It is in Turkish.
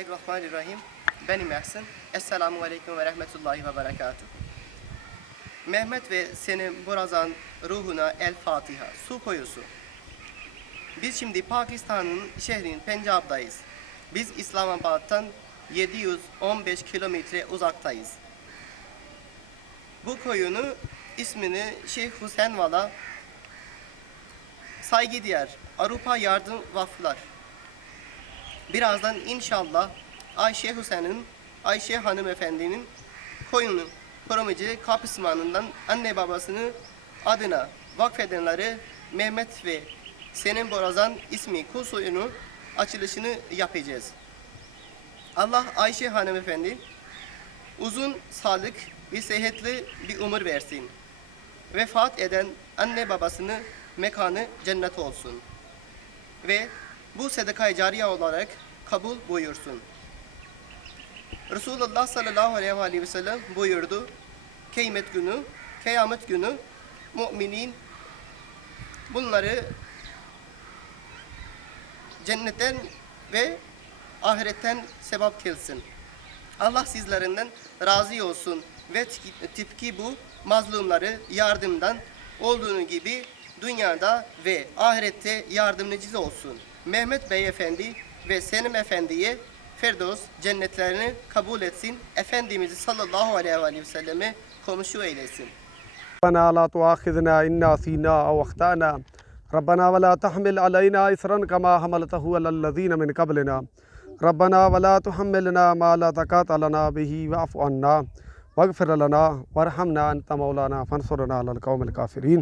Bismillahirrahmanirrahim. Benim Ehsen. Esselamu Aleyküm ve Rahmetullahi ve Berekatuhu. Mehmet ve senin Borazan ruhuna El Fatiha. Su koyusu. Biz şimdi Pakistan'ın şehrin Pencab'dayız. Biz İslamabad'dan 715 kilometre uzaktayız. Bu koyunu ismini Şeyh Hüseyin Vala saygıdeğer Avrupa Yardım Vakfılar Birazdan inşallah Ayşe Hüseyin'in, Ayşe hanımefendinin koyunun korumacı kapısmanından anne babasını adına vakfedenleri Mehmet ve Senin Borazan ismi kul soyunu açılışını yapacağız. Allah Ayşe hanımefendi uzun sağlık ve sıhhatli bir umur versin. Vefat eden anne babasını mekanı cennet olsun. Ve bu sedekayı cariye olarak kabul buyursun. Resulullah sallallahu aleyhi ve sellem buyurdu. Kıyamet günü, kıyamet günü müminin bunları cennetten ve ahiretten sebep kılsın. Allah sizlerinden razı olsun ve tipki bu mazlumları yardımdan olduğunu gibi dünyada ve ahirette yardımcısı olsun. Mehmet Bey Efendi ve Selim Efendi'ye Ferdows cennetlerini kabul etsin. Efendimiz sallallahu aleyhi ve selleme komşu eylesin. ربنا لا تؤاخذنا إن نسينا أو أخطأنا ربنا ولا تحمل علينا إصرا كما حملته على الذين من قبلنا ربنا ولا تحملنا ما لا طاقة لنا به واعف عنا واغفر لنا وارحمنا أنت مولانا فانصرنا على القوم الكافرين